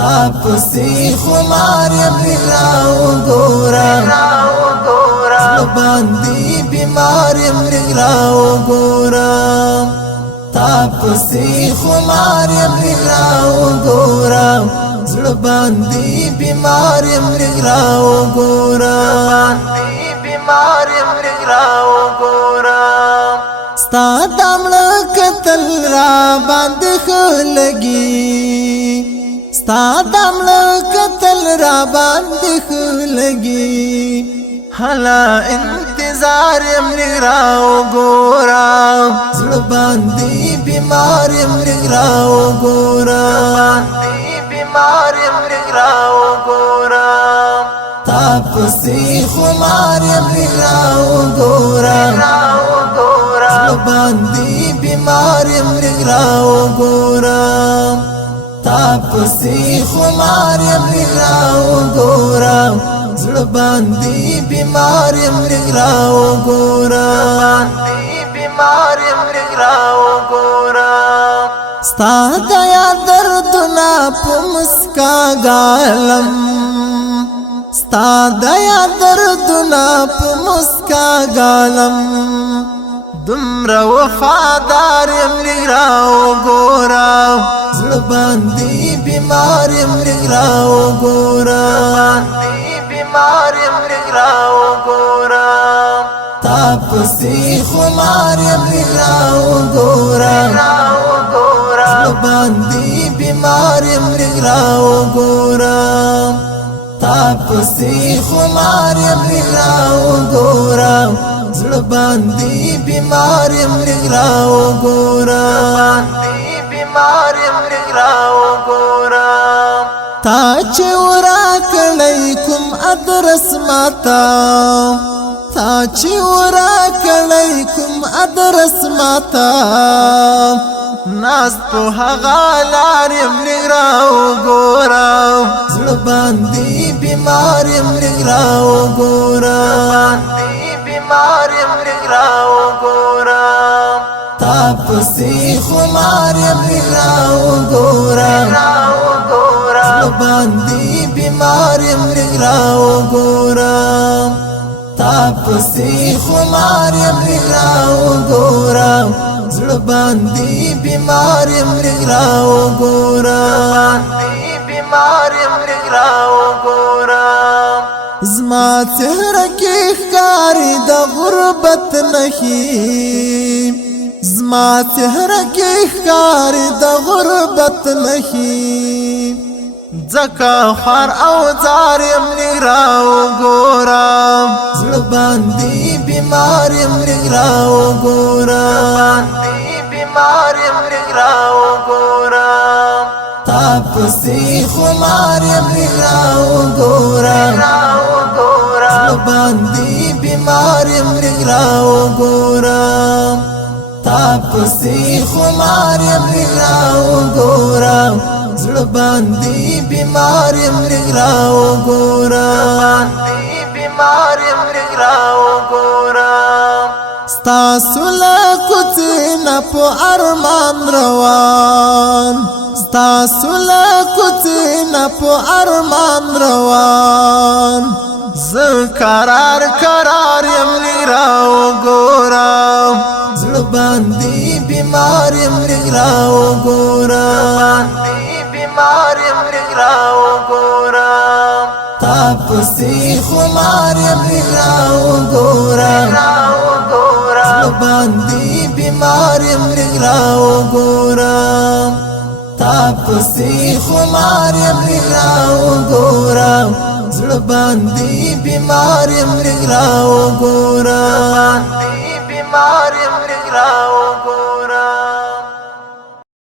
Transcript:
تاپسی خمار مراو گورا باندی بیمار مراو گورا تاپسی خمار مراو گورا باندی بیمار مراو گورا ستا دامل قتل را باندې خلګي ستا دامل قتل را باندې خلګي حالا انتظار مراو ګورا زړه باندې بیمار مراو ګورا تاپسی خمار مراو گورا باندی بیمار مراو گورا تاپسی خمار مراو گورا باندی بیمار مراو گورا ستا دیا دردنا پا مسکا گالم ستا دیا دردنا پا مسکا گالم دمر وفادار مراو گورا زړه باندې بیمار مراو گورا تاپسی خمار مراو گورا زړه باندې بیمار مراو گورا تاپسی خمار مراو گورا زړه باندې بیمار مراو گورا تا چې ورا کړی کوم ادرس ماتا تا چې ورا کړی کوم ادرس ماتا ناز په هغه لار مراو گورا زړه باندې بیمار مراو گورا تاپسی خمار مراو گورا باندی بیمار مراو گورا تاپسی خمار مراو گورا باندی بیمار مراو گورا زما چهره کې ښکاري د غربت نخي زما چهره کې ښکاري د غربت نخي ځکه خار او زار مراو ګورا زړه باندې بیمار مراو ګورا تاپسی خمار مراو گورا باندی بیمار مراو گورا تاپسی خمار مراو گورا باندی بیمار مراو گورا ستاسو لکوتی نپو ارمان روان ستاسو لکوتی نپو ارمان روان قرار قرار مراو گورا زړه باندې بیمار مراو گورا تاپسی خمار مراو گورا باندې بیمار مراو گورا تاپسی خمار مراو گورا زړه باندې بیمار مراو گورا